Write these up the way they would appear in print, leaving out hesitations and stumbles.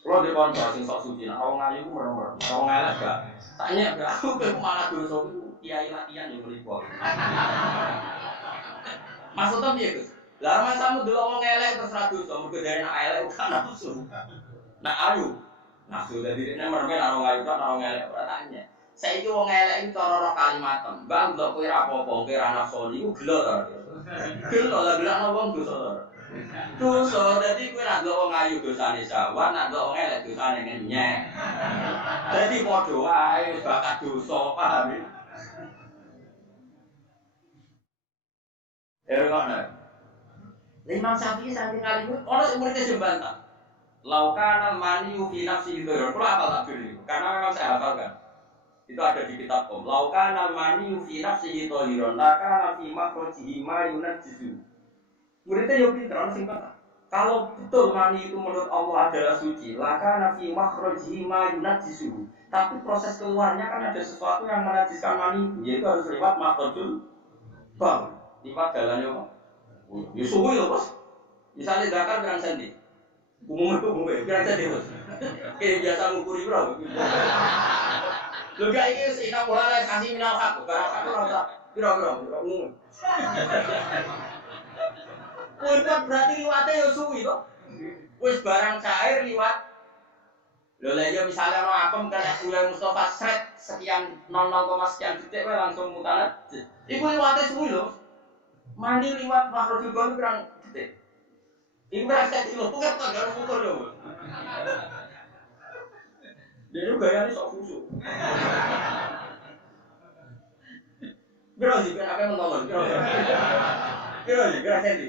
Kalau dia konco sing sok suci, nah orang ayu ku merem-merem, orang elek gak. Tanya gak aku ke malah dosa itu kiai latihan yang melipor. Maksudnya piye Gus? Lah masamu delok wong elek terus ra dosa, mergo dhewe nak elek kan nafsu. Nak ayu. Nafsu dadi nek merem nak orang ayu kan orang elek ora tanya. Saiki wong elek iki cara ora kalimatem. Mbah delok kowe ra apa-apa, kowe ra nafsu niku gelo ta. Gelo lah gelakno wong dosa. Dosa, jadi kowe nak delok wong ayu dosane sawah, nak delok wong elek dosane ngenyek. Jadi padha wae bakat dosa, paham ya? Ngono. Imam Syafi'i saking alim, ono sing murid sing bantah. Laukana mani fi nafsi dzahir. Kalau apa tak dulu? Karena memang saya hafal kan. Itu ada di kitab Om. Laukana mani fi nafsi dzahir, laka fi makhrajihi ma yunajjisu. Muridnya yo pinter, sing bantah. Kalau betul mani itu menurut Allah adalah suci, laka nafi makhrajihi ma yunajjisu. Tapi proses keluarnya kan ada sesuatu yang menajiskan mani, yaitu harus lewat makhrajul bang. Lewat jalannya apa? Ya suhu ya bos. Misalnya zakar berang senti. Umumnya berang senti bos. Kayak biasa ngukuri bro. Lu gak ini sih, nak boleh kasih minal hak. Barang aku rasa, bro, umum. Untuk berarti liwatnya ya suwi toh. Wis barang cair liwat. Lho lha ya misalnya ono apem kena kuwi Mustafa sret sekian 00, sekian detik wae langsung mutanat. Iku liwatnya suwi lho. Mandi liwat makhluk juga kurang detik. Iku rasa kilo bukan tak karo ukur lho. Dia juga gayane sok khusuk. Bro sih ben apa mentolong, bro. Bro sih, bro senti.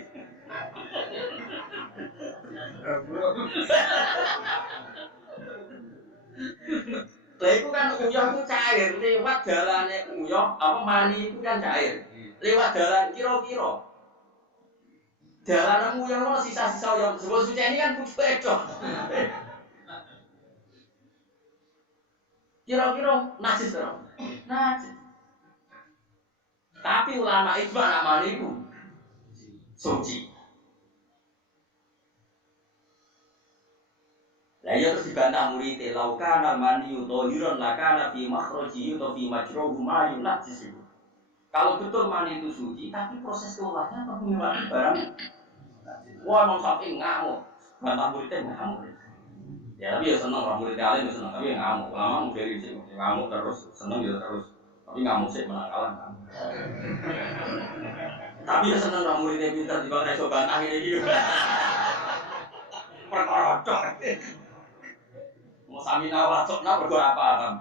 Lah itu kan uyah itu cair, lewat jalannya uyah, apa mani itu kan cair. Lewat jalan kira-kira. Jalan uyah ono sisa-sisa uyah. Sebab suci ini kan pucuk edok. Kira-kira najis terus. Najis. Tapi ulama ijma nak mani itu suci. Lah ya terus dibantah murid laukana mani uthiron lakana fi makhrajihi atau fi majruhu ma yunajis. Kalau betul mani itu suci, tapi proses keluarnya apa menggunakan barang? Wah, Imam Syafi'i ngamuk, bantah muridnya ngamuk. Ya tapi ya seneng orang muridnya alim ya seneng, tapi ya ngamuk. Lama mudiri sih, ngamuk terus, seneng ya terus. Tapi ngamuk sih menangkalan kan. Tapi ya seneng orang muridnya pintar di bawah reso bantah ini gitu. Perkara dok. Mau samina wacokna berdoa apa kan?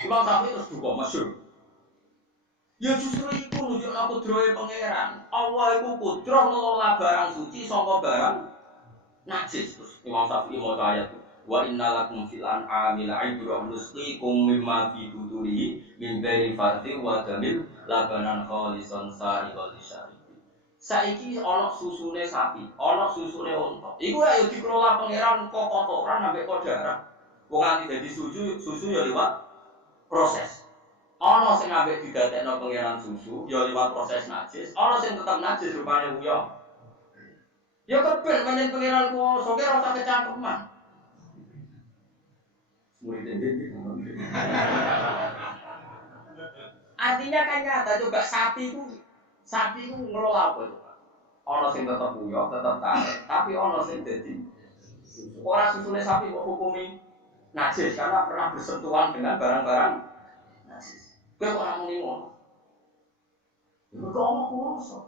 Imam Syafi'i terus juga masyhur. Ya justru itu nunjuk aku kudrohe pangeran. Allah itu kudroh ngelola barang suci saka barang najis. Terus Imam Syafi'i mau ayat wa innalakum fil an'ami la'ibrah nusqikum mimma fi butunihi min baini farthi wa damil labanan khalisan sa'iqal lisyari. Saiki ana susune sapi, ana susune unta. Iku ayo dikelola pangeran kok kotoran ambek kok darah. Wong nganti dadi susu ya liwat proses. Ana sing ambek didadekno pangeran susu ya liwat proses najis, ana sing tetep najis rupane uyah. Ya keben menyang pangeran kuwasa ora usah kecangkeman. Murid iki artinya kan nyata coba sapi itu ngelola apa itu? Ana sing tetep uyah, tetep tarik, tapi ana sing dadi ora susune sapi kok hukumi najis karena pernah bersentuhan dengan barang-barang najis. Kowe ora muni ngono. Iku kok ono kuwasa.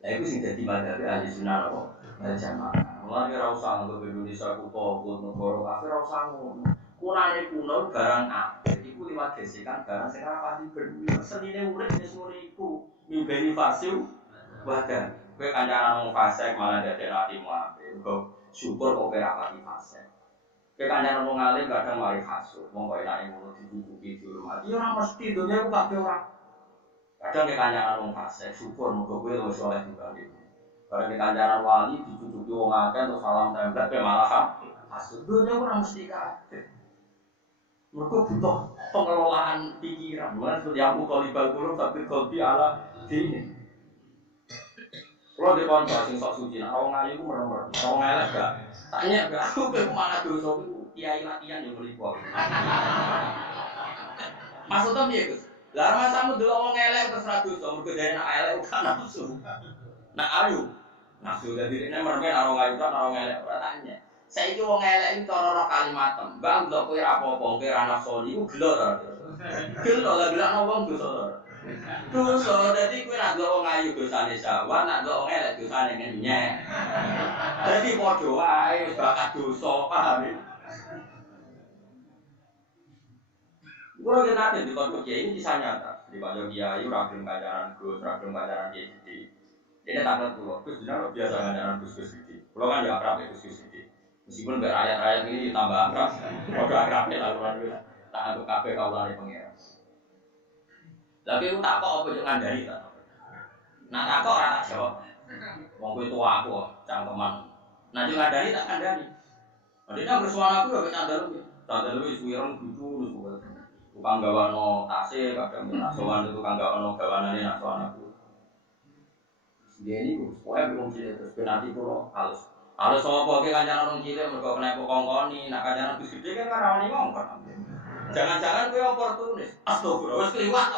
Lah iku sing dadi madhab ahli sunnah apa? Wal jamaah. Mulane ora usah nggo Indonesia kuto negara kafir ora usah ngono. Kunane kuno barang apik iku liwat gesekan barang sing ora pati bener. Senine urip wis ngono iku. Mimbeni fasil wadah. Kowe kancanan wong fasik malah dadekno atimu apik. Engko syukur kok ora pati fasik. Kowe kancanan wong alim kadang mari hasud. Wong kok enake ngono dibubuki dihormati. Ya ora mesti dunya ku kabeh ora. Kadang nek kancanan wong fasik syukur muga kowe luwih saleh dibanding. Bareng nek kancanan wali dicucuki wong akeh terus salam tembak kowe malah hasud. Dunya ora mesti kabeh. Mereka butuh pengelolaan pikiran. Mulai seperti yang Mutalibal Qulub tapi kalbi ala dini. Kalau di konco sing sok suci, nak orang ayu ku merem-merem, orang elek gak. Tanya gak aku ke mana dosa itu kiai latihan yang beli kuah. Maksudnya piye Gus? Lah masamu delok wong elek terus ra dosa, mergo dene nak elek kan nafsu. Nak ayu nafsu dadi nek merem orang ayu kan orang elek ora tanya. Saiki wong elek iki cara ora kalimatem. Mbah ndelok kowe apa-apa kowe ra nafsu iku gelo ta. Gelo lah gelakno wong dosa. Dosa dadi kowe ra ndelok wong ayu dosane sawah, nak ndelok wong elek dosane ngenyek. Dadi padha wae wis bakat dosa, paham ya? Kalau kita nanti di konco kiai ini kisah nyata. Di konco kiai ragam kacaran gus, ragam kacaran kiai gede. Ini tanggal tua, gus benar biasa kacaran gus gede. Kalau kan ya akrab ya gus gede. Meskipun berayat-ayat ini ditambah akrab, udah akrabnya lalu lalu. Tak untuk kafe kaulah di pengiran. Lagi aku tak kok apa yang ngandani tak. Nah tak kok orang tak jawab. Wong itu aku, cangkeman. Nah juga ngandani tak ngandani. Adanya bersuara aku ya candal lu suwireng gitu lu. Tukang gawano tasik, kadang nasowan itu tukang gawano gawanane nasowan aku. Dia ini gue, pokoknya bingung cilik terus nanti pulau halus. Halus apa ke kancaran orang cilik mereka kena kongkoni, nak kancaran bus gede kan karawani ngongkon. Jangan-jangan gue oportunis, astagfirullah, wes keliwat.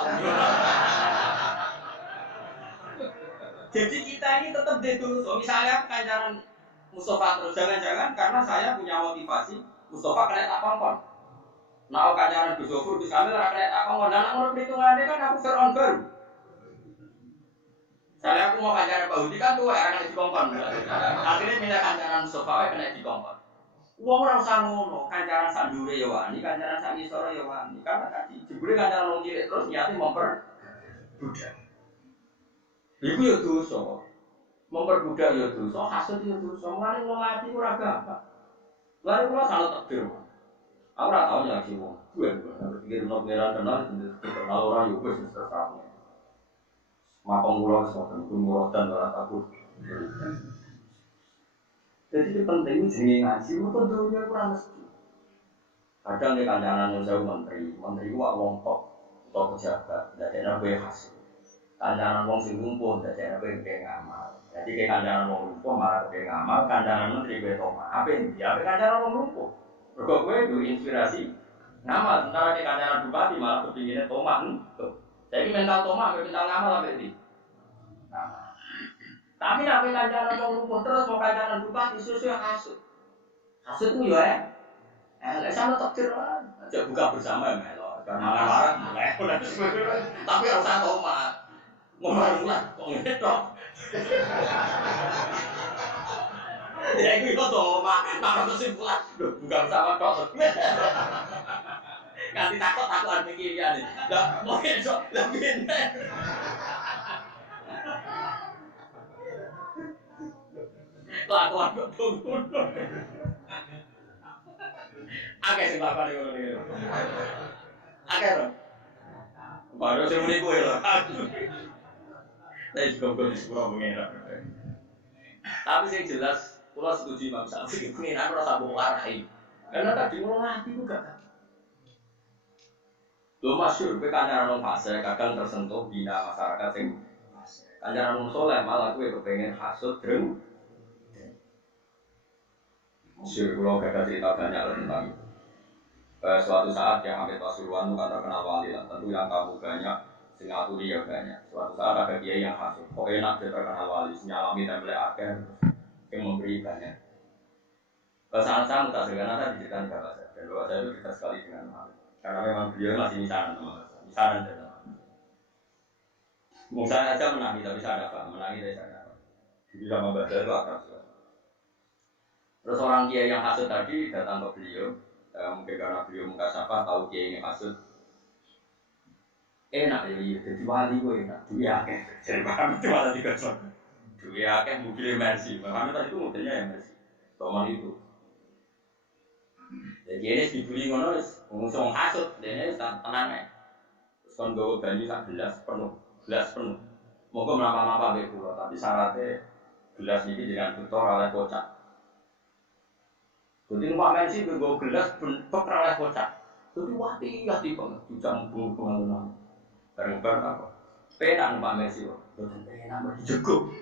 Jadi kita ini tetap dituduh, misalnya kancaran Mustafa terus, jangan-jangan karena saya punya motivasi Mustafa kena tak kongkon. Nah, kancaran Gus Zofur, Gus Kamil ora kena tak kongkon. Lah menurut perhitungannya kan aku Fir'aun baru. Saya aku mau kancaran Pak Hudi kan tuh kena dikongkon. Akhirnya minta kancaran Mustafa kena dikongkon. Wong ora usah ngono, kancaran sak ndure ya wani, kancaran sak ngisor ya wani. Karena tadi jebule kancaran wong cilik terus niate memperbudak. Iku ya dosa. Memperbudak ya dosa, hasud ya dosa. Mulane wong ati ora gampang. Lah kula salah takdir. Aku ora tau nyaki wong. Gue pikir ono pangeran kenal orang yo wis terus. Mapong kula wis wonten kumurodan ora takut. Jadi itu penting jenenge ngaji itu dunia kurang mesti. Kadang di kancanan jauh menteri ku wong top atau pejabat, dadekne kowe hasil. Kancanan wong sing lumpuh dadekne kowe ngamal. Jadi ke kancanan wong lumpuh malah kowe ngamal, kancanan menteri kowe toma. Apa dia kancanan wong lumpuh? Mergo kowe duwe inspirasi ngamal, sementara ke kancanan bupati malah kepingine toma. Jadi mental toma, mental ngamal apa iki? Ngamal. Tapi nabi kancanan wong lumpuh terus mau kancanan bupati susu yang hasud. Hasud itu ya. Lek sama takdir wae. Aja buka bersama ya melo. Karena marah mulai. Tapi harus usah toma. Ngomong lah kok ngene tok. Ya iku yo toma, nang kesimpulan. Lho, buka bersama tok. Ganti takut pikirane. Lah, mau esuk lebih. Kelakuan kok tunggu. Akeh sing lakone ngono iki. Akeh lho. Baru sing muni kowe lho. Saya juga disuruh mengira. Tapi sing jelas, kula setuju Imam Syafi'i pengiran ora sambung warai. Karena tadi ngono ati ku gak. Lho masyhur kowe kancaran wong fase kadang tersentuh bina masyarakat sing fase. Kancaran wong saleh malah kowe kepengin hasud dreng. Masyhur kula gak cerita banyak tentang suatu saat yang Hamid Pasuruan bukan terkenal wali lah. Tentu yang tahu banyak, sing ngaturi ya banyak. Suatu saat ada kiai yang hasud. Kok enak dia terkenal wali, nyalami template akhir yang memberi banyak. Saat saya mutas dengan saya diceritakan bapak saya dan bapak saya itu dekat sekali dengan Hamid. Karena memang beliau masih misanan dan mungkin saya aja menangi tapi saya dapat menangi dari saya dapat. Jadi sama bapak saya itu akrab sekali. Terus orang kiai yang hasud tadi datang ke beliau, mungkin karena beliau mukasafah tahu kiai ini hasud. Enak ya, jadi wali gue enak, duit akeh. Jadi paham itu malah dikasih. Duit akeh mobil Mercy, paham itu mobilnya yang Mercy. Toman itu. Jadi ini dibeli ngono, ngusung hasud, dia ini tenang ya. Terus kan gue banyu sak gelas penuh. Moga menapa-napa be pulau, tapi syaratnya gelas ini dengan tutor oleh kocak. Jadi numpak Mercy gue gelas bentuk oleh kocak. Jadi hati banget, dicampur pengalunan. Bareng-bareng apa? Penak numpak Mercy kok. Betul penak mau dijeguk.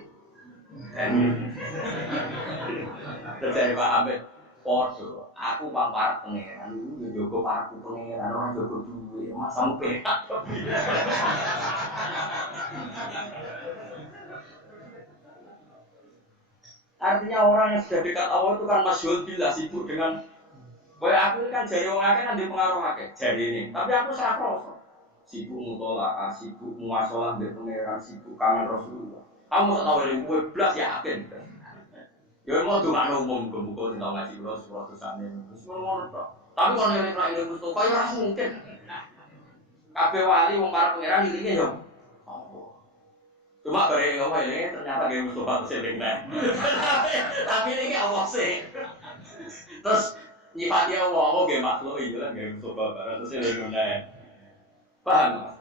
Terjadi Pak Amir, podo. Aku bang para pangeran, lu jogo para pangeran, orang jogo duit, masa mau perak. Artinya orang yang sudah dekat Allah itu kan masyhur bila sibuk dengan. Boleh aku ini kan jari orang kan di pengaruh akeh jari ini, tapi aku serapros. Sibuk mutolaah, sibuk muasalah dengan pangeran, sibuk kangen Rasulullah. Kamu tak tahu dari gue belas yakin. Ya mau tuh kan umum kebuka sih tahu ngaji ulas suatu sana. Semua ngono tok. Tapi kalau yang lain itu Mustafa ya mungkin. Kabeh wali wong para pangeran ilinge yo. Cuma bareng ngomong ini ternyata gaya Mustafa seling nih. Tapi ini Allah sih. Terus nyifati Allah gaya makhluk itu kan gaya Mustafa bareng terus seling nih. Paham?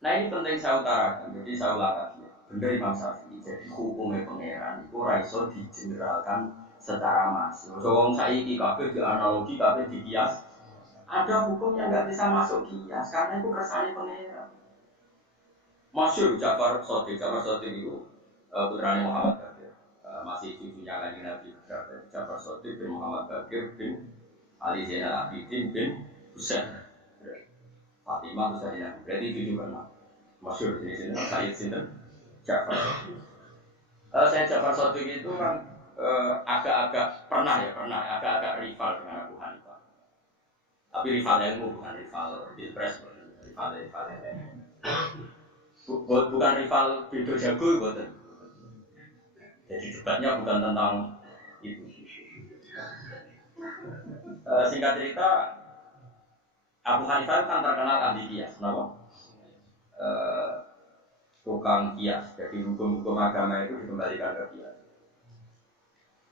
Nah ini penting saya utarakan. Jadi saya ulang lagi. Bener Imam Syafi'i. Jadi hukumnya pangeran itu raiso digeneralkan secara massal. Soalnya saiki kabeh di analogi kabeh di kias. Ada hukum yang nggak bisa masuk kias karena itu kersane pangeran. Masyhur Ja'far Shadiq itu putranya Muhammad Bakir, masih cucunya Kanjeng Nabi Ja'far Shadiq bin Muhammad Bakir bin Ali Zainal Abidin bin Husain Fatimah Husainah. Berarti cucu kan masyhur di sini Sayyid Sinten Ja'far. Saya Ja'far Shadiq itu kan agak-agak pernah agak-agak rival dengan Abu Hanifah. Tapi rival ilmu bukan rival pilpres, rival bukan rival beda jago bukan. Jadi debatnya bukan tentang itu. Singkat cerita, Abu Hanifah kan terkenal ahli kias, kenapa? Tukang kias. Jadi hukum-hukum agama itu dikembalikan ke kias.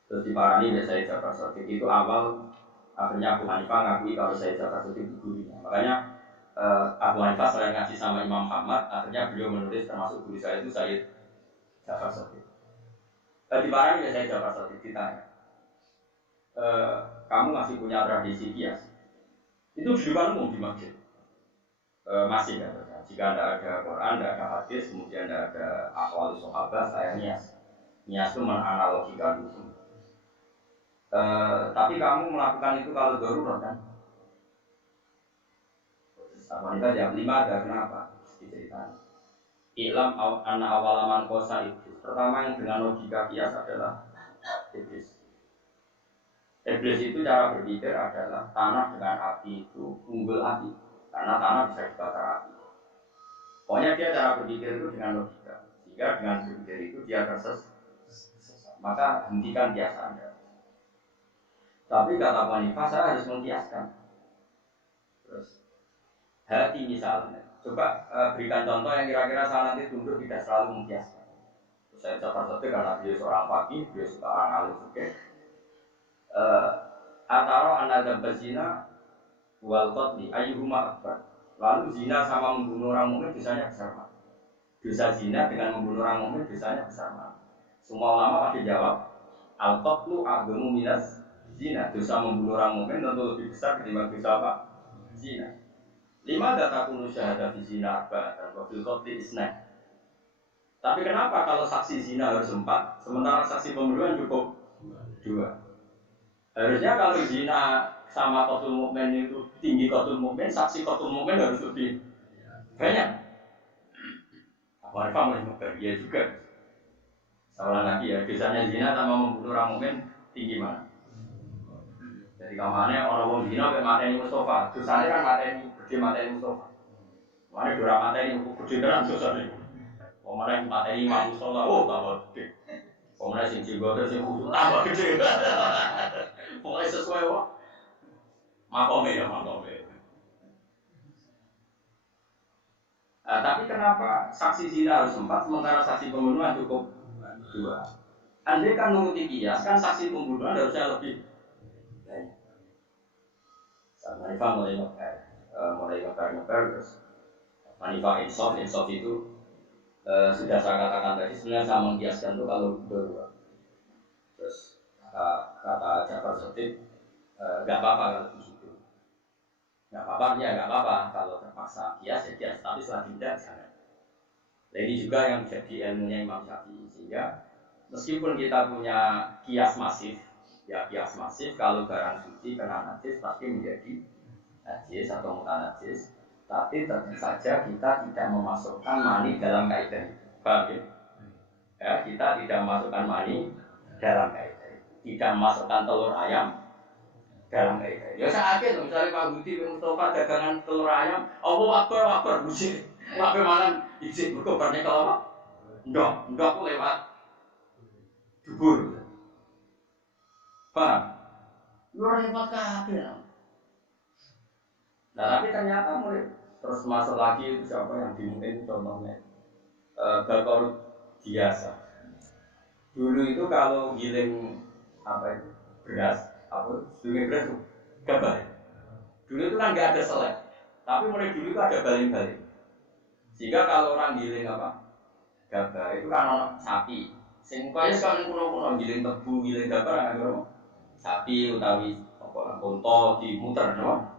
Terus diparani ya saya Ja'far Shadiq itu awal akhirnya Abu Hanifah ngakui kalau saya Ja'far Shadiq itu gurunya. Makanya Abu Hanifah selain ngaji sama Imam Ahmad, akhirnya beliau menulis termasuk guru saya itu Sayyid Ja'far Shadiq. Di barang ya saya Ja'far Shadiq ditanya, kamu masih punya tradisi kias? Itu di depan umum di masjid. Masih ya. Jika tidak ada Quran, tidak ada hadis, kemudian tidak ada aqwal sahabat, saya nias. Nias itu menganalogikan hukum. Tapi kamu melakukan itu kalau darurat kan? Wanita jam 5 ada kenapa? Diceritakan. Ilam anak awalaman kosa iblis. Pertama yang dengan logika kias adalah iblis. Iblis itu cara berpikir adalah tanah dengan api itu unggul api. Karena tanah bisa dibakar api. Pokoknya dia cara berpikir itu dengan logika. Sehingga dengan berpikir itu dia tersesat. Maka hentikan kias Anda. Tapi kata wanita saya harus mengkiaskan. Terus hati misalnya, coba berikan contoh yang kira-kira saya nanti tunduk tidak selalu mengkiaskan. Terus saya Ja'far Shadiq karena beliau seorang fakih, beliau seorang alim fikih. Ataro anadzam bezina wal qatli ayyuhuma akbar. Lalu zina sama membunuh orang mukmin dosanya besar mana? Dosa zina dengan membunuh orang mukmin dosanya besar mana? Semua ulama pasti jawab al-qatlu a'dhamu minas zina. Dosa membunuh orang mukmin tentu lebih besar ketimbang dosa apa? Zina. 5 data kuno syahadah di zina arba'ah dan wabil qatli isnah. Tapi kenapa kalau saksi zina harus 4, sementara saksi pembunuhan cukup 2? Harusnya kalau zina sama qatul mukmin itu tinggi qatul mukmin, saksi qatul mukmin harus lebih banyak. Apa mau ya juga. Salah lagi ya, biasanya zina sama membunuh orang mukmin tinggi mana? Jadi kamarnya orang zina ke mateni Mustafa, dosanya kan mateni, gede mateni Mustafa. Mana dua mateni gede kan dosanya. Pemenang mateni Imam Mustafa, oh tambah gede. Pemenang sing jiwa sing khusus tambah gede. Pokoknya sesuai wah. Makome. Tapi kenapa saksi zina harus 4, sementara saksi pembunuhan cukup 2? Andai kan nuruti kias, kan saksi pembunuhan harusnya lebih banyak. Manifah mulai ngebar terus. Manifah insaf itu sudah saya katakan tadi sebenarnya saya mengkiaskan itu kalau berdua. Terus kata Ja'far Shadiq, nggak apa-apa kalau begitu. Nggak apa-apa kalau terpaksa kias ya kias, tapi setelah tidak jangan. Nah, ini juga yang jadi ilmunya Imam Syafi'i. Sehingga meskipun kita punya kias masif, ya kias masif kalau barang suci kena najis pasti menjadi najis atau mutan najis. Tapi tentu saja kita tidak memasukkan mani dalam kaidah itu. Paham ya? Ya, kita tidak memasukkan mani dalam kaidah itu. Tidak memasukkan telur ayam dalam kaidah. Ya saya yakin misalnya Pak Budi Mustafa dagangan telur ayam, akbar musik. Apa malam isi berkobarnya kalau ndok lewat dubur. Paham? Luar lewat kabeh. Nah, tapi ternyata mulai terus masuk lagi itu siapa yang dimungkin contohnya bakor biasa. Dulu itu kalau giling apa itu beras, giling beras itu gabah. Dulu itu kan nggak ada selai, tapi mulai dulu itu ada baling-baling. Sehingga kalau orang giling apa gabah itu kan orang sapi. Sing kaya sekali kuno-kuno giling tebu, giling gabah kan ono sapi utawi apa unta dimuter no?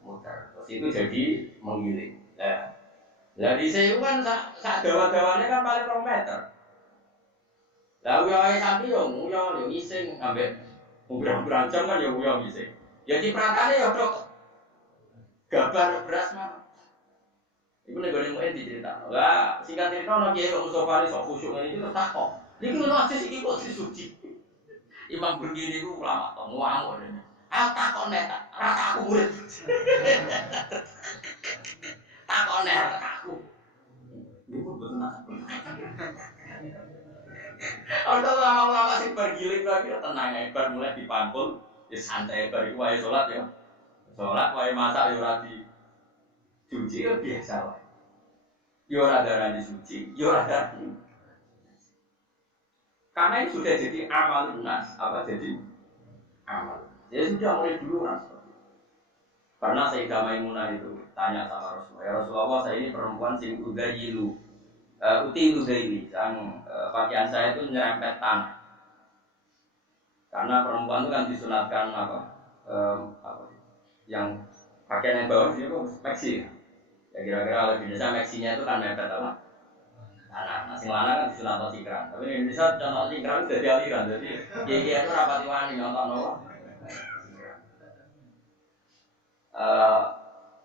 Muter. Terus itu jadi menggiling. Lah di sini kan sak dawa-dawane kan paling 2 meter. Lah uyahe sapi yo nguyo yo ngising ambek ubrang-ubrang jam kan yo nguyo ngising. Ya cipratane yo tok gabah beras mah. Iku nek goreng muin diceritakno. Lah singkat cerita ana kiai Mustofa sok khusyuk ngene iki terus takok. Niki lho najis iki kok disuci. Imam Burgini niku ulama to ngamuk dene. Takok nek rataku murid. Takok nek rataku. Niku boten tak. Ana ulama sing bergiling lagi tenang ae bar mulai dipangkul ya santai bar iku wae salat ya. Salat wae masak ya ora di suci ya biasa lah. Ya ora darani suci, ya ora darani. Karena ini sudah jadi amal nas, apa jadi amal. Ya sudah mulai dulu mas. Karena Sayyidah Maimunah itu tanya sama Rasulullah, ya Rasulullah saya ini perempuan sing udayilu, utilu daili, yang pakaian saya itu nyerempet tanah. Karena perempuan itu kan disunatkan yang pakaian yang bawah itu meksi. Ya kira-kira kalau di Indonesia meksinya itu kan mepet apa? Tanah. Nah, sing lanang kan disunat cingkrang. Tapi di Indonesia contoh cingkrang itu jadi aliran. Jadi kiai itu rapati wani nyontok nopo.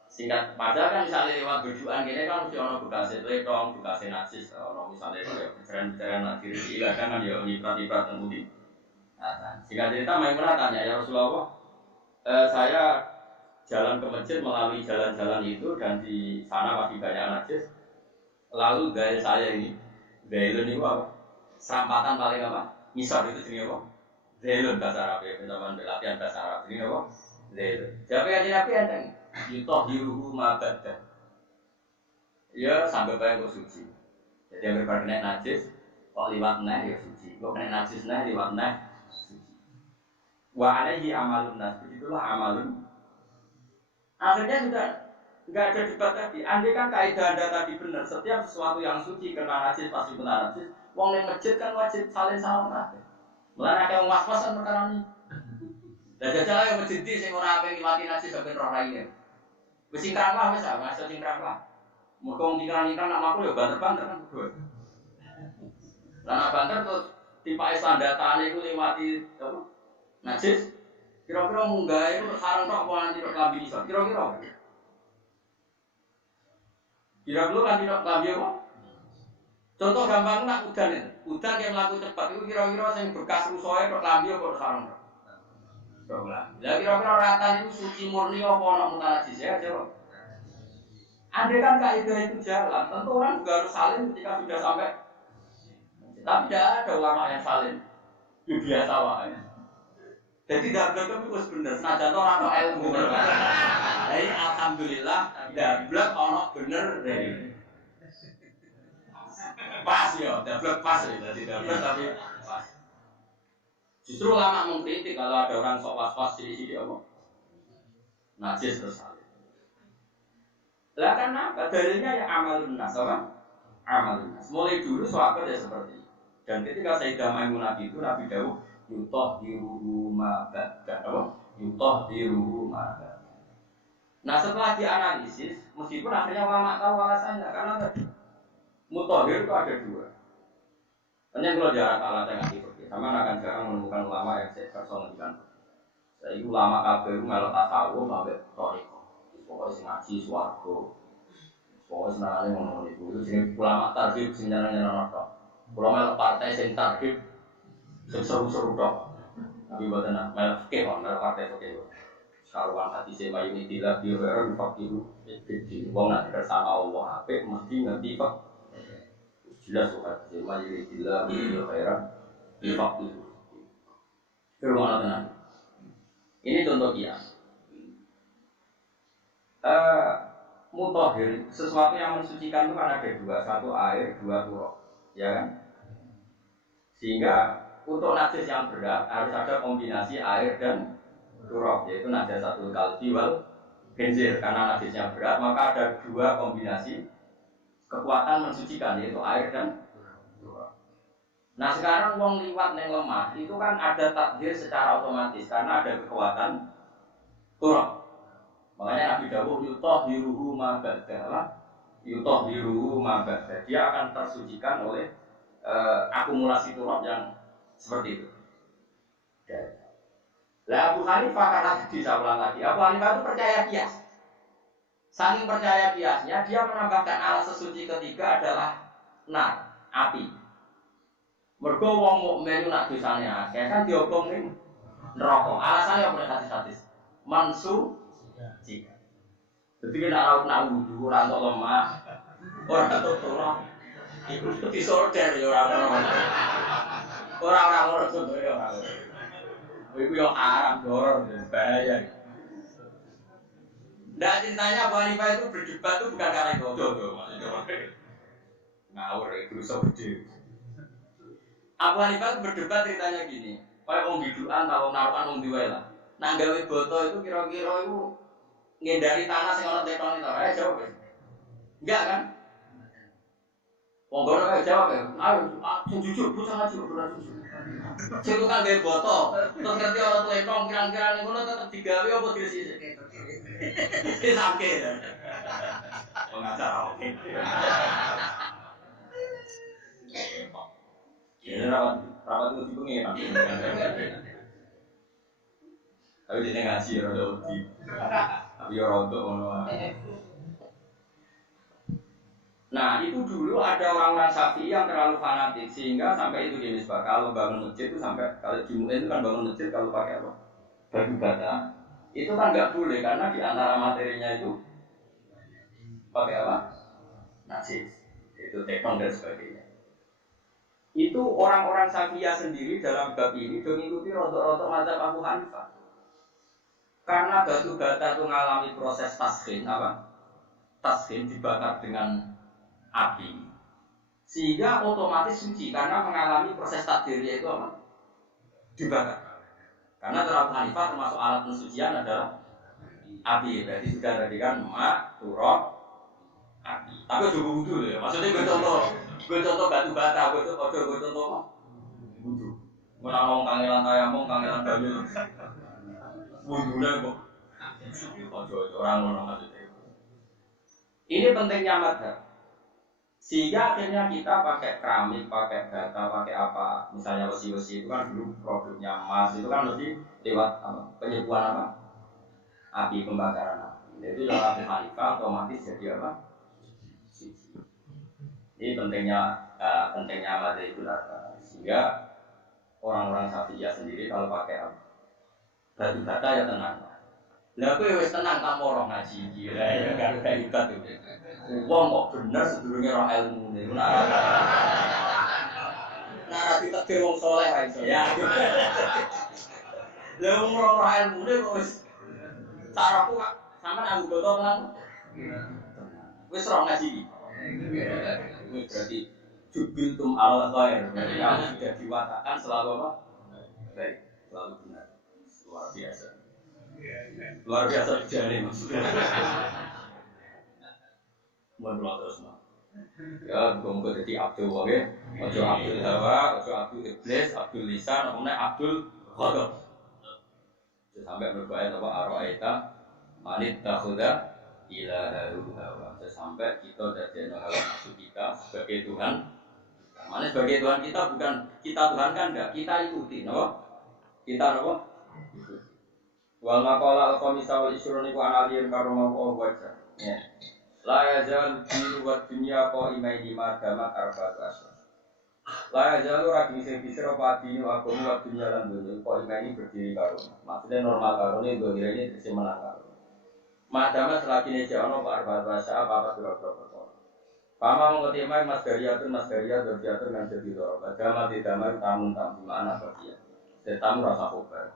Singkat padahal kan misalnya lewat berjuang gini kan mesti ono bekasnya tletong, bekasnya najis, ono misalnya bicara-bicara najis, kadang kan ya nyiprat-nyiprat temudi. Nah, singkat cerita Maimunah tanya ya Rasulullah, saya jalan ke masjid melalui jalan-jalan itu dan di sana masih banyak najis. Lalu gaya saya ini, zailun itu apa? Serampatan paling apa? Misal itu jenis apa? Zailun bahasa Arab ya, teman latihan bahasa Arab jenis apa? Zailun. Siapa yang Nabi enteng? Yutoh diruhu mabadah. Ya sampai bayang kok suci. Jadi yang berkena najis, kok liwat nah ya suci. Kok kena najis nah liwat nah suci. Wa alaihi amalun nas, begitulah amalun. Akhirnya sudah nggak ada debat tadi. Andai kan kaidah Anda tadi benar, setiap sesuatu yang suci kena najis pasti kena najis. Wong yang masjid kan wajib salin salam kabeh. Mulane akeh wong was-was kan perkara ini. Lah jajal ayo masjid iki sing ora ape ngliwati najis sampe roh raine. Wis singkrang lah wis, masuk singkrang lah. Muga wong singkrang-singkrang nak makul ya banter-banter kan kudu. Lah nak banter terus tipake sandatane iku liwati apa? Najis. Kira-kira munggah itu sarang tok apa nanti tok klambi iso. Kira-kira. Kira-kira kan tidak klambi apa? Contoh gampang nak udan itu. Udan yang melaku cepat itu kira-kira yang bekas rusoe tok klambi apa tok sarang tok. Tok klambi. Lah kira-kira ratan itu suci murni apa ana mutanajis ya jawab. Andai kan kaidah itu jalan, tentu orang juga harus salin ketika sudah sampai. Tapi tidak ada ulama yang salin. Itu biasa wae. Jadi dablek itu wis bener, senajan ora ono ilmu. Jadi alhamdulillah dablek ono bener deh. Pas ya, dablek pas ya, jadi dablek tapi pas. Justru ulama mengkritik kalau ada orang sok was-was sini apa? Najis terus salin. Lah kenapa? Dalilnya ya amalun nas, apa? Amalun nas. Mulai dulu sahabat ya seperti itu. Dan ketika Sayyidah Maimunah itu Nabi dawuh yutoh diruhu ma'ba'da apa? Yutoh diruhu ma'ba'da. Nah setelah dianalisis, meskipun akhirnya ulama tahu alasannya karena tadi Mutahhir itu ada dua. Hanya kalau jarang kalah dengan itu, sama akan jarang menemukan ulama yang saya personalkan. Saya ulama kabeh melok tasawuf sampai toriko. Pokoknya sing ngaji swarga. Pokoknya senangane ngono niku. Itu jenenge ulama tarhib sing nyeneng-nyeneng tok. Kula melok partai sing tarhib sing seru-seru tok. Tapi mboten melok fikih kok, melok partai fikih. Karuan hati saya mayu ini tidak biar fakiru jadi wong nak bersama Allah apik mesti ngerti kok jelas kok hati saya mayu ini tidak biar fakiru firman tenan ini contoh kias mutahhir sesuatu yang mensucikan itu kan ada dua, satu air, dua turab ya kan sehingga untuk najis yang berat harus ada kombinasi air dan turab, yaitu najasatul kalbi wal khinzir. Karena najisnya berat, maka ada dua kombinasi kekuatan mensucikan, yaitu air dan turab. Nah sekarang wong liwat yang lemah, itu kan ada takdir secara otomatis, karena ada kekuatan turab. Makanya Nabi Dawud yutahhiruhu ma ba'da, yutahhiruhu ma ba'da. Dia akan tersucikan oleh akumulasi turab yang seperti itu. Lah Abu Hanifah kata bisa ulang lagi. Abu Hanifah itu percaya kias. Saking percaya kiasnya, dia menambahkan alat sesuci ketiga adalah nar, api. Mergo wong mukmin nak dosane akeh kan dihukum ning neraka. Alasannya apa hadis-hadis? Mansu jika. Jadi nek nak wudu ora entuk lemah, ora entuk turun. Iku disorder ya ora ngono. Ora ngono contohe ora. Ibu yang haram, dorong, bahaya. Nggak ceritanya Abu Hanifah itu berdebat itu bukan karena itu, ngawur, itu gede. Abu Hanifah itu berdebat ceritanya gini, kayak orang biduan, kalau naruhan orang diwailah. Nah, gawe boto itu kira-kira itu ngindari tanah sing ana tekon itu, jawab ya? Enggak kan? Wong gono jawab ya, ayo, jujur, bocah ngaji, benar jujur. Jika kan gawe botol, terus ngerti orang tua itu kira-kira nih kono tetap digawe apa diresi? Ini sakit ya. Pengacara oke. Ini rapat itu tipe nih. Tapi dia ngaji rada uti. Tapi ya rada ono. Nah itu dulu ada orang-orang Syafi'i yang terlalu fanatik sehingga sampai itu jenis kalau bangun masjid itu sampai kalau di MUI itu kan bangun masjid kalau pakai apa batu bata itu kan nggak boleh karena di antara materinya itu pakai apa najis itu teknon dan sebagainya itu orang-orang Syafi'iyah sendiri dalam bab ini mengikuti rotok-rotok mazhab Abu Hanifah karena batu bata itu mengalami proses taskin apa taskin dibakar dengan api sehingga otomatis suci karena mengalami proses takdirnya itu apa? Dibakar karena Abu Hanifah termasuk alat pensucian adalah api berarti sudah tadi kan mak, turab, api tapi juga wudu ya maksudnya gue contoh batu bata gue contoh wudu menangong kangelan tayamong kangelan banyu wudunya kok orang maksudnya ini pentingnya madhab sehingga akhirnya kita pakai keramik, pakai bata, pakai apa misalnya besi-besi itu kan dulu produknya emas itu kan mesti lewat penyebuan apa? Api pembakaran api itu dalam Abu Hanifah otomatis jadi apa? Ini pentingnya madhab itu sehingga orang-orang Syafi'iyah sendiri kalau pakai batu bata ya tenang lah kowe wis tenang tak moro ngaji iki ya gak ibat itu. Wong kok bener sedurunge ora ilmune. Nah ditakdir wong saleh wae iso ya. Lah wong ora ilmune kok wis caraku sampean aku boto tenan. Wis ora ngaji iki. Wis berarti jubiltum ala khair. Berarti kamu sudah diwatakan selalu apa? Baik, selalu benar. Luar biasa. Luar biasa jane maksudnya. Menurut terus mah. Ya, muga dadi Abdul wae. Ojo Abdul Hawa, ojo Abdul Iblis, Abdul Lisan, namanya Abdul Ghadab. Sampai berbayar apa Aro'aita manit takhuda ilahahu hawa. Sampai kita jadi hawa nafsu kita sebagai Tuhan. Mana sebagai Tuhan kita bukan kita Tuhan kan enggak, kita ikuti, no? Kita apa? Wal maqala al-khamisa wal ishrun iku analiyan karoma wajah. Ya. La yazal biru wa dunya qaimaini ma damat arba'atu asyhur. La yazal ora bisa apa dini agama wa dunya lan dunya qaimaini berdiri karo. Maksudnya normal karo ini dua ini bisa menang karo. Ma damat selagi ne jono arba'atu asyhur apa pira-pira perkara. Pama mengetimai mas Daria dan jadi dorong. Damat tidak tamun tamu mana bagian. Tetamu rasa kobar.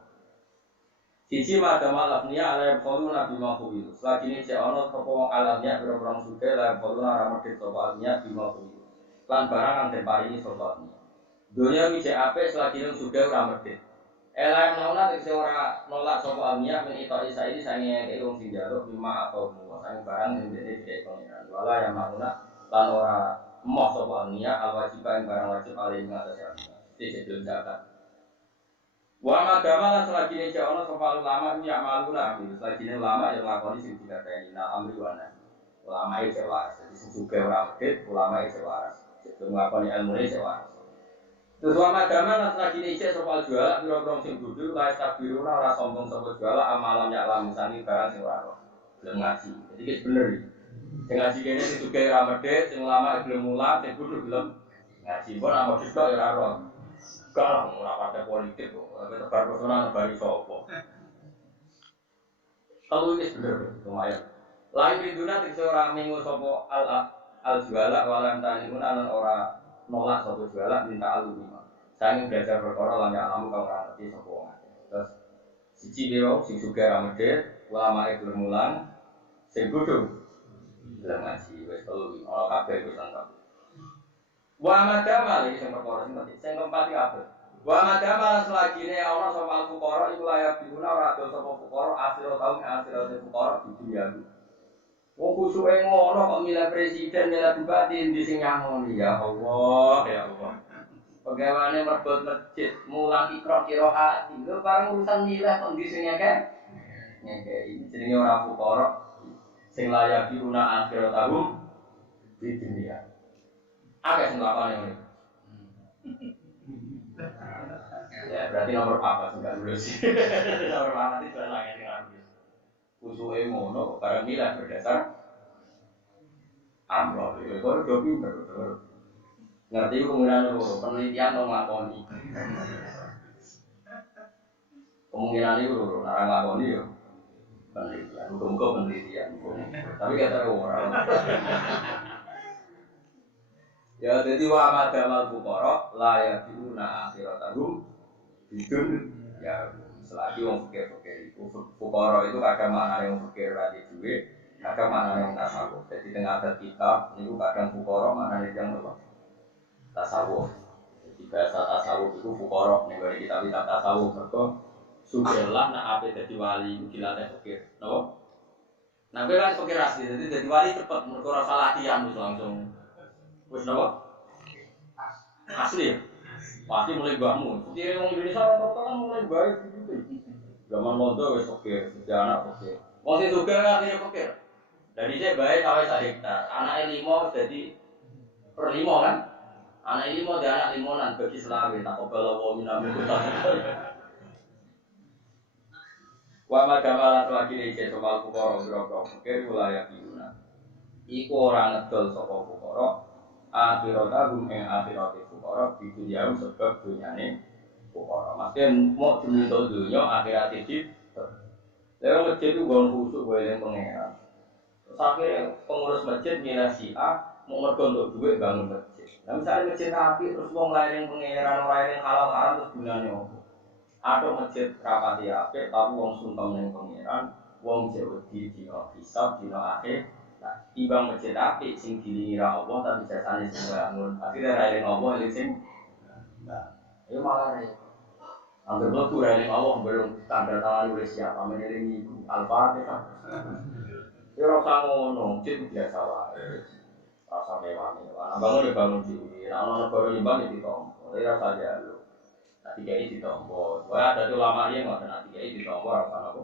Sisi madama lafnia alayam kholu nabi mahfuil. Selagi ini seono topo alamnya berperang suge alayam kholu naramedit soalnya bimahfuil. Lan barang yang temparini soalnya. Dunia wije ape selagi ini suge ramedit. Alayam nauna tegese ora nolak soalnya menitoi saya ini sange keung sing jaluk lima atau mua sange barang yang jadi tidak pengiran. Wala yang nauna lan ora moh soalnya alwajibah yang barang wajib alayam mengatasi alnya. Tidak belum zakat. Wa madama lan selagi ini jono sapa ulama ya maluna ambil selagi ini ulama yang lakoni sing dikatakan na amri wa nahi ulama itu waras jadi sing juga ora medhit ulama itu waras jadi nglakoni ilmu itu waras terus wa madama lan selagi ini sapa jual pira-pira sing bodho la tabiru ora sombong sapa jual amalam ya lam sani barang sing ora belum ngaji jadi wis bener iki sing ngaji kene sing juga ora medhit sing ulama belum mulang sing bodho belum ngaji pun amok tok ya ora kalau ora partai politik kok, tapi tebar personal bari sopo. Kalau ini bener lumayan. Lain biduna tikso ora minggu sopo al juala walan tani pun anan ora nolak sopo juala minta alumima. Saya ingin belajar perkara lan alam kang ora ngerti sopo. Terus siji biro sing sugih ra medhit, ulama itu mulang, sing bodho belum ngaji wis telu ora kabeh wis lengkap. Wa madama iki sing perkara sing penting. Sing keempat iki apa? Wa madama selagi ne ana sapa fuqara iku layak diuna ora ada sapa fuqara akhir tahun fuqara di dunia. Wong kusuke ngono kok milih presiden, milih bupati ndi sing nyangoni ya Allah, ya Allah. Pegawaiane merbot masjid, mulang ikra qiraat. Lho bareng urusan milih kok ndi sing ngekek? Ngekek jenenge ora fuqara sing layak diuna akhir tahun di dunia. Apa yang melakukan ini? Ya berarti nomor apa enggak dulu sih? Nomor apa itu lagi dengan usul emono barang nilai berdasar amroh. Itu udah pinter, ngerti kemungkinan itu penelitian atau ngelakoni. Kemungkinan itu orang ngelakoni ya penelitian, hukum penelitian. Tapi kata orang. Ya jadi wa madamal fuqara la yabuna akhiratahum bidun ya selagi wong fikir-fikir itu fuqara itu kadang maknane wong fikir ra duwe kadang maknane wong tasawuf. Jadi tengah ada kitab niku kadang fuqara maknane yang apa? Tasawuf. Jadi bahasa tasawuf itu fuqara ning gone kitab-kitab tasawuf mergo sugihlah nek ape dadi wali iku dilatih fikir. Napa? Nah kowe kan fikir asli dadi wali cepet mergo ora salah latihan wis langsung wis napa? Asli ya? Pasti mulai mbahmu. Jadi orang Indonesia rata-rata kan mulai baik gitu. Zaman londo wis oke, sejak anak oke. Wong sing sugih akhirnya oke. Dari saya baik kawin 1 hektar. Anake 5 jadi per 5 kan? Anake 5 dia anak 5-an bagi selawe tak kobal wa minamu. Wa madama lagi iki soal fuqara boro-boro fikir wilayah Yunani. Iku ora ngedol saka fuqara akhiratahum ing akhirate fuqara di dunia sebab dunyane fuqara. Maksudnya mau diminta dunia akhirate di. Lha masjid itu gon khusuk wae pengeran. Terus akhirnya pengurus masjid ngira si A mau mergo untuk duit bangun masjid. Nah misalnya masjid rapi terus wong lain pengeran ora yang halal haram terus gunane opo? Ada masjid rapati apik tapi wong sungkem ning pengeran, wong jewedi dina hisab dina akhir. Nah, timbang masjid apik sing dilingira Allah tapi jasane sing bangun. Akhire ra eling Allah eling sing nah, ya malah repot. Angger mlebu ra eling Allah belum tanda tangan oleh siapa meneling iku Al-Fatihah. Ya ora usah ngono, masjid biasa wae. Rasa mewah-mewah. Bangun ya bangun dhewe. Ana negara nyumbang ya ditompo. Ora usah jalo. Nah, tiga ini ditompo. Wah, ada ulama yang ngoten nah tiga ini ditompo ora usah napa.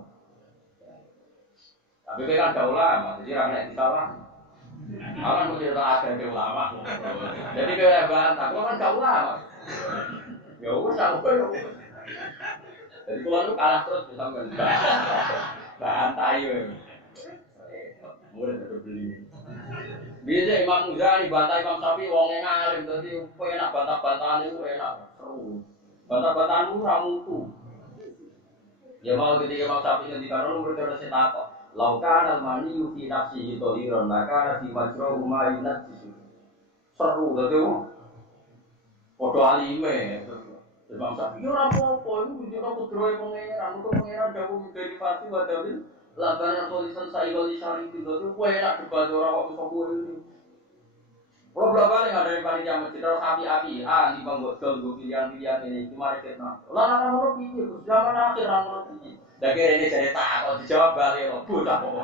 Tapi kan gak ulama, jadi ramai disalah. Akan mesti ada ke ulama. Jadi kayak bantah, kau kan gak ulama. Ya wes aku kan. Jadi kalau lu kalah terus bisa bantah yo. Mulai terbeli. Biasa Imam Muzani bantah Imam Syafi'i wong ngalim, jadi kau enak bantah-bantahan itu enak, seru. Bantah-bantahan itu ramutu. Ya mau ketika Imam Syafi'i ngendikan lu berterus takok. Laukan al-mani yufi nafsihi tohiron, maka nabi majro umayunat jisu. Seru, tadi podo alime. Imam Syafi'i ora apa-apa, itu kunjuknya kudrohe pengeran. Itu pengeran dawuh dari fasi wadawil. Labanan tulisan sa'iqal isyari itu. Itu kue enak debat orang waktu sokuh ini. Kalau berapa kali ada yang paling jaman, kita harus api-api. Di pembuatan pilihan-pilihan ini, gimana kita? Lah, orang ini, zaman akhir orang ini. Dah kira ini jadi takut dijawab balik loh, budak kok.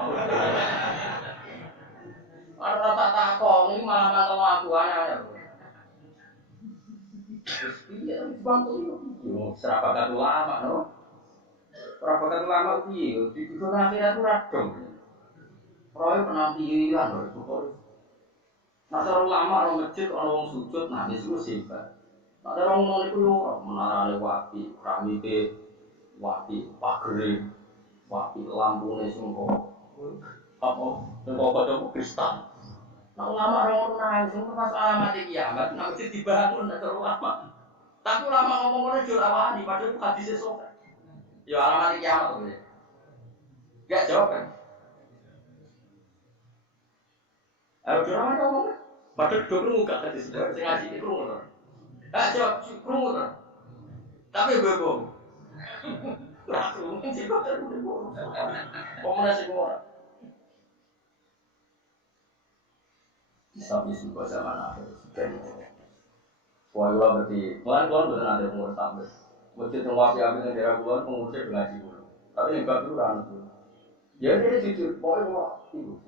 Ada rasa takut, ini malah mantel aku aja. Iya, bantu itu. Serapakat ulama, no? Serapakat ulama itu, di dunia akhirat itu radong. Roy penampilan, loh. Nah, cara ulama orang masjid, orang sujud, nangis itu sifat. Nah, ada orang mau itu menara lewati, keramite. Wati, pagri, wati lampunya semua. Apa? Semua pada kristal. Nah ulama orang nangis, semua masalah mati kiamat. Nah mesti dibangun ada ulama. Tapi ulama ngomong-ngomong jurawani, padahal itu hadis esok. Ya alamat kiamat tuh ya. Gak jawab kan? Jurawani ngomong, padahal dulu nggak hadis esok. Saya ngasih itu ngomong. Jawab, ngomong. Tapi bego. Laku, sih kok terus boros. Komunikasi orang. Tapi sudah zaman akhir sudah. Wah, berarti, mulai betul ada pengurus tambah. Masjid yang wapi-wapi yang daerah bulan pengurusnya ngaji dulu. Tapi yang baru dulu. Ya dia jujur, pokoknya itu.